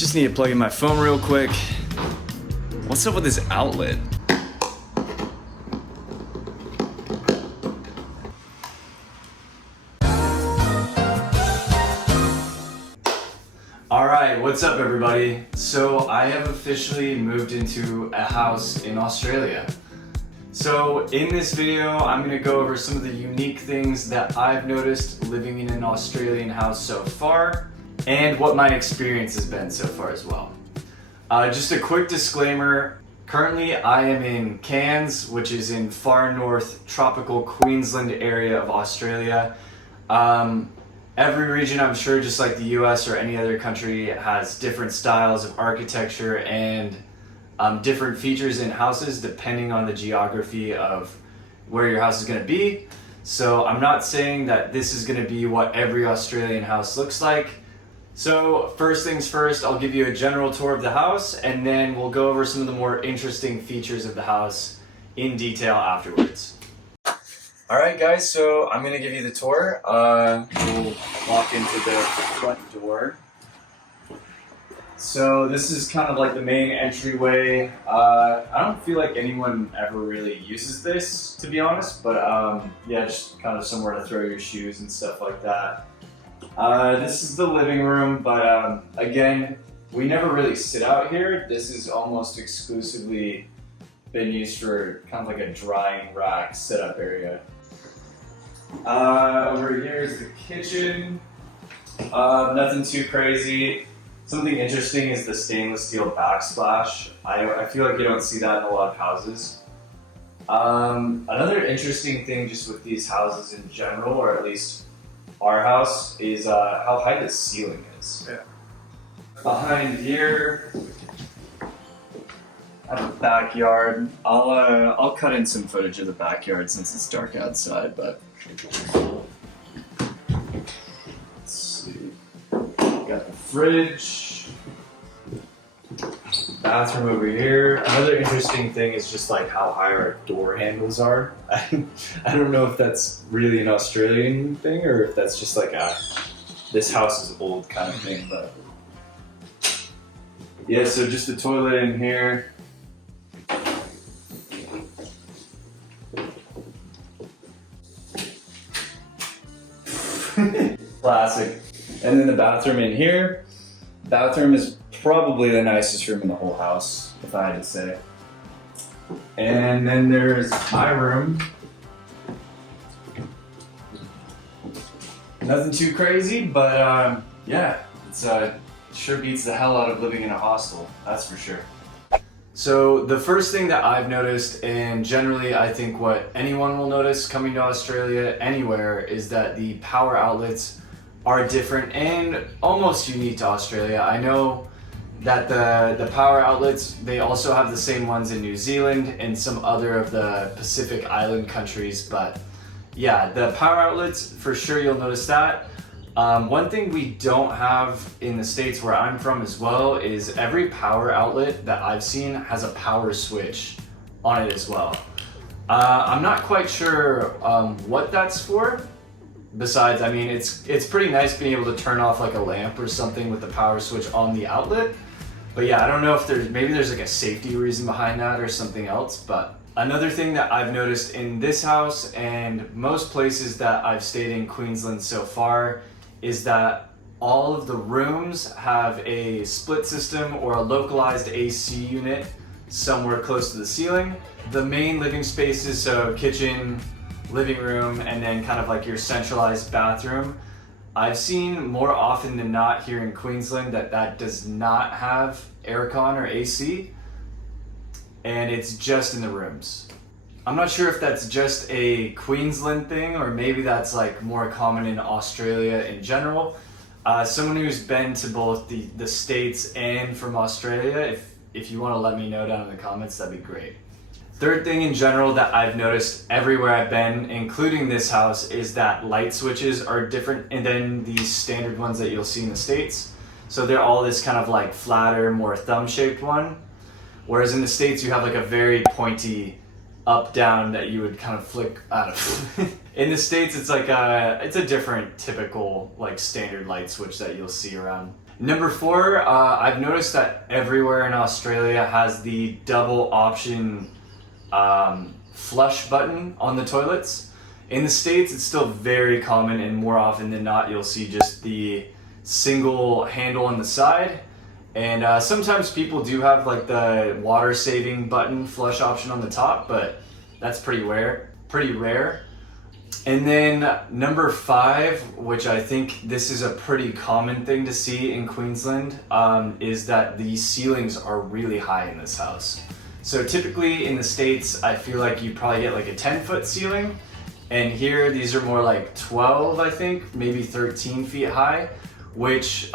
Just need to plug in my phone real quick. What's up with this outlet? Alright, what's up everybody? So I have officially moved into a house in Australia. So in this video, I'm going to go over some of the unique things that I've noticed living in an Australian house so far, and what my experience has been so far as well. Just a quick disclaimer, currently I am in Cairns, which is in far north tropical Queensland area of Australia. Every region, I'm sure, just like the US or any other country, has different styles of architecture and different features in houses depending on the geography of where your house is going to be. So I'm not saying that this is going to be what every Australian house looks like. So first things first, I'll give you a general tour of the house and then we'll go over some of the more interesting features of the house in detail afterwards. Alright guys, so I'm going to give you the tour. We'll walk into the front door. So this is kind of like the main entryway. I don't feel like anyone ever really uses this, to be honest, but yeah, just kind of somewhere to throw your shoes and stuff like that. This is the living room, but again, we never really sit out here. This is almost exclusively been used for kind of like a drying rack setup area. Over here is the kitchen. Nothing too crazy. Something interesting is the stainless steel backsplash. I feel like you don't see that in a lot of houses. Another interesting thing just with these houses in general, or at least our house, is how high the ceiling is. Yeah. Behind here, I have a backyard. I'll cut in some footage of the backyard since it's dark outside, but let's see. Got the fridge, bathroom over here. Another interesting thing is just like how high our door handles are. I don't know if that's really an Australian thing or if that's just like a this house is old kind of thing, but yeah, so just the toilet in here. Classic. And then the bathroom in here. Bathroom is probably the nicest room in the whole house, if I had to say. And then there's my room. Nothing too crazy, but yeah, it's sure beats the hell out of living in a hostel, that's for sure. So the first thing that I've noticed, and generally I think what anyone will notice coming to Australia anywhere, is that the power outlets are different and almost unique to Australia. I know that the power outlets, they also have the same ones in New Zealand and some other of the Pacific Island countries, but yeah, the power outlets, for sure you'll notice that. One thing we don't have in the States where I'm from as well is every power outlet that I've seen has a power switch on it as well. I'm not quite sure what that's for. Besides, I mean, it's pretty nice being able to turn off like a lamp or something with the power switch on the outlet. But yeah, I don't know if maybe there's like a safety reason behind that or something else. But another thing that I've noticed in this house and most places that I've stayed in Queensland so far is that all of the rooms have a split system or a localized AC unit somewhere close to the ceiling. The main living spaces, so kitchen, living room, and then kind of like your centralized bathroom, I've seen more often than not here in Queensland that does not have aircon or AC, and it's just in the rooms. I'm not sure if that's just a Queensland thing or maybe that's like more common in Australia in general. Someone who's been to both the States and from Australia, if you want to let me know down in the comments, that'd be great. Third thing in general that I've noticed everywhere I've been, including this house, is that light switches are different than the standard ones that you'll see in the States. So they're all this kind of like flatter, more thumb-shaped one. Whereas in the States you have like a very pointy up down that you would kind of flick out of. In the States it's like it's a different typical like standard light switch that you'll see around. Number 4, I've noticed that everywhere in Australia has the double option flush button on the toilets. In the States, it's still very common, and more often than not, you'll see just the single handle on the side. And sometimes people do have like the water saving button flush option on the top, but that's pretty rare. And then number 5, which I think this is a pretty common thing to see in Queensland, is that the ceilings are really high in this house. So typically in the States, I feel like you probably get like a 10-foot ceiling, and here these are more like 12, I think, maybe 13 feet high, which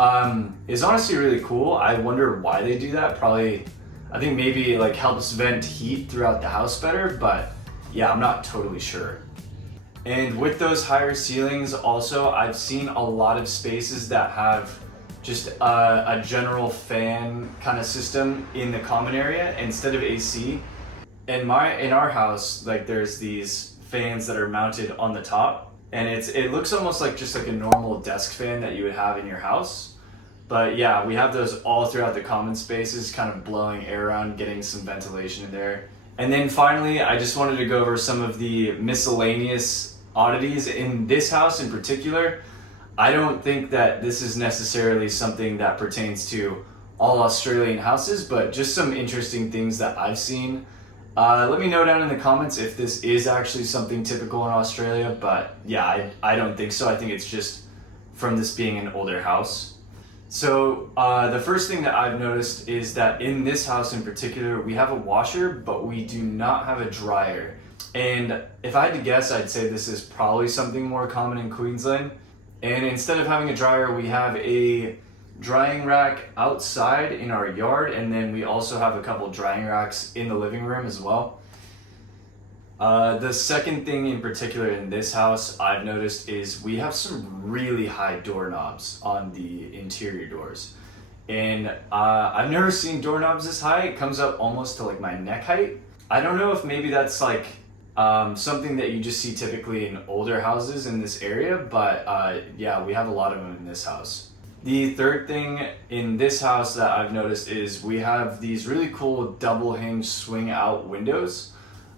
is honestly really cool. I wonder why they do that. Probably, I think maybe it like helps vent heat throughout the house better, but yeah, I'm not totally sure. And with those higher ceilings also, I've seen a lot of spaces that have just a general fan kind of system in the common area instead of AC. In our house, like there's these fans that are mounted on the top, and it looks almost like just like a normal desk fan that you would have in your house. But yeah, we have those all throughout the common spaces, kind of blowing air around, getting some ventilation in there. And then finally, I just wanted to go over some of the miscellaneous oddities in this house in particular. I don't think that this is necessarily something that pertains to all Australian houses, but just some interesting things that I've seen. Let me know down in the comments if this is actually something typical in Australia, but yeah, I don't think so. I think it's just from this being an older house. So the first thing that I've noticed is that in this house in particular, we have a washer, but we do not have a dryer. And if I had to guess, I'd say this is probably something more common in Queensland. And instead of having a dryer, we have a drying rack outside in our yard, and then we also have a couple drying racks in the living room as well. The second thing in particular in this house I've noticed is we have some really high doorknobs on the interior doors. And I've never seen doorknobs this high. It comes up almost to like my neck height. I don't know if maybe that's like something that you just see typically in older houses in this area, but yeah, we have a lot of them in this house. The third thing in this house that I've noticed is we have these really cool double hinge swing out windows.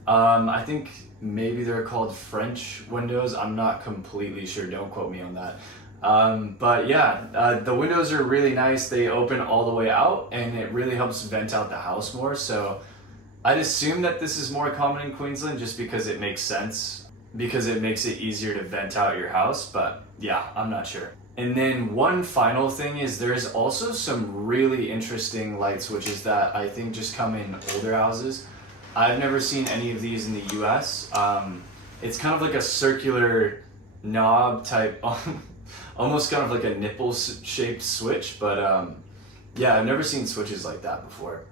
I think maybe they're called French windows. I'm not completely sure, don't quote me on that. But yeah, the windows are really nice. They open all the way out, and it really helps vent out the house more. So I'd assume that this is more common in Queensland just because it makes sense, because it makes it easier to vent out your house, but yeah, I'm not sure. And then one final thing is there's also some really interesting light switches that I think just come in older houses. I've never seen any of these in the US. It's kind of like a circular knob type, almost kind of like a nipple shaped switch, but yeah, I've never seen switches like that before.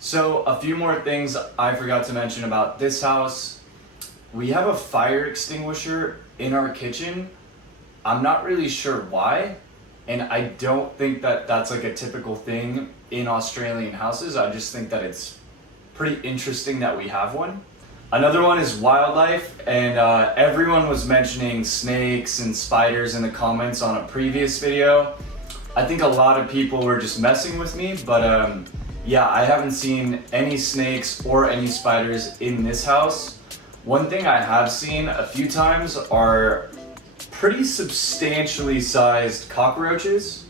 So a few more things I forgot to mention about this house. We have a fire extinguisher in our kitchen. I'm not really sure why, and I don't think that that's like a typical thing in Australian houses. I just think that it's pretty interesting that we have one. Another one is wildlife, and everyone was mentioning snakes and spiders in the comments on a previous video. I think a lot of people were just messing with me, but yeah, I haven't seen any snakes or any spiders in this house. One thing I have seen a few times are pretty substantially sized cockroaches.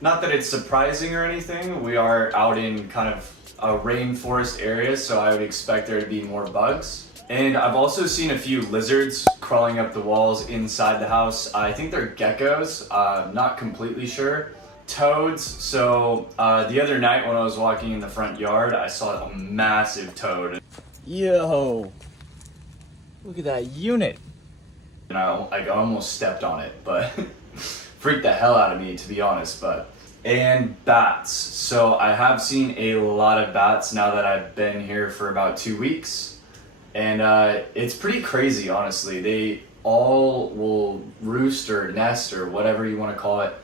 Not that it's surprising or anything. We are out in kind of a rainforest area, so I would expect there to be more bugs. And I've also seen a few lizards crawling up the walls inside the house. I think they're geckos, not completely sure. Toads, so the other night when I was walking in the front yard, I saw a massive toad. Yo, look at that unit. And I almost stepped on it, but freaked the hell out of me, to be honest. And bats. So I have seen a lot of bats now that I've been here for about 2 weeks. And it's pretty crazy, honestly. They all will roost or nest or whatever you want to call it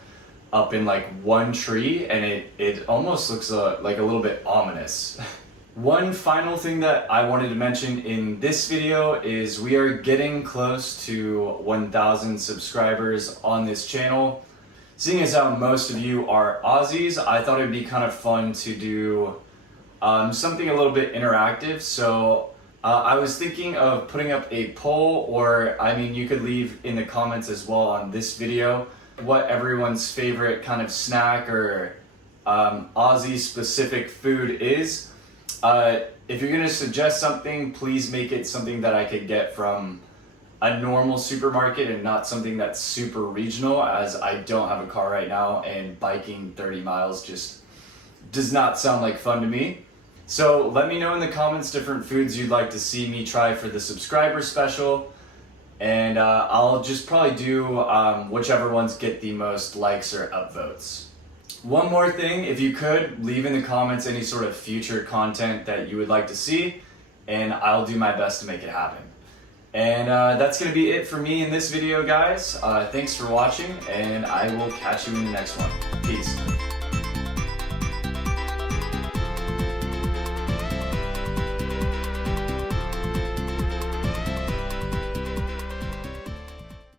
up in like one tree, and it almost looks like a little bit ominous. One final thing that I wanted to mention in this video is we are getting close to 1,000 subscribers on this channel. seeing as how most of you are Aussies, I thought it'd be kind of fun to do something a little bit interactive. So I was thinking of putting up a poll, or I mean, you could leave in the comments as well on this video what everyone's favorite kind of snack or Aussie specific food is. If you're gonna suggest something, please make it something that I could get from a normal supermarket and not something that's super regional, as I don't have a car right now and biking 30 miles just does not sound like fun to me. So let me know in the comments different foods you'd like to see me try for the subscriber special, and I'll just probably do whichever ones get the most likes or upvotes. One more thing, if you could, leave in the comments any sort of future content that you would like to see, and I'll do my best to make it happen. And that's going to be it for me in this video, guys. Thanks for watching, and I will catch you in the next one. Peace.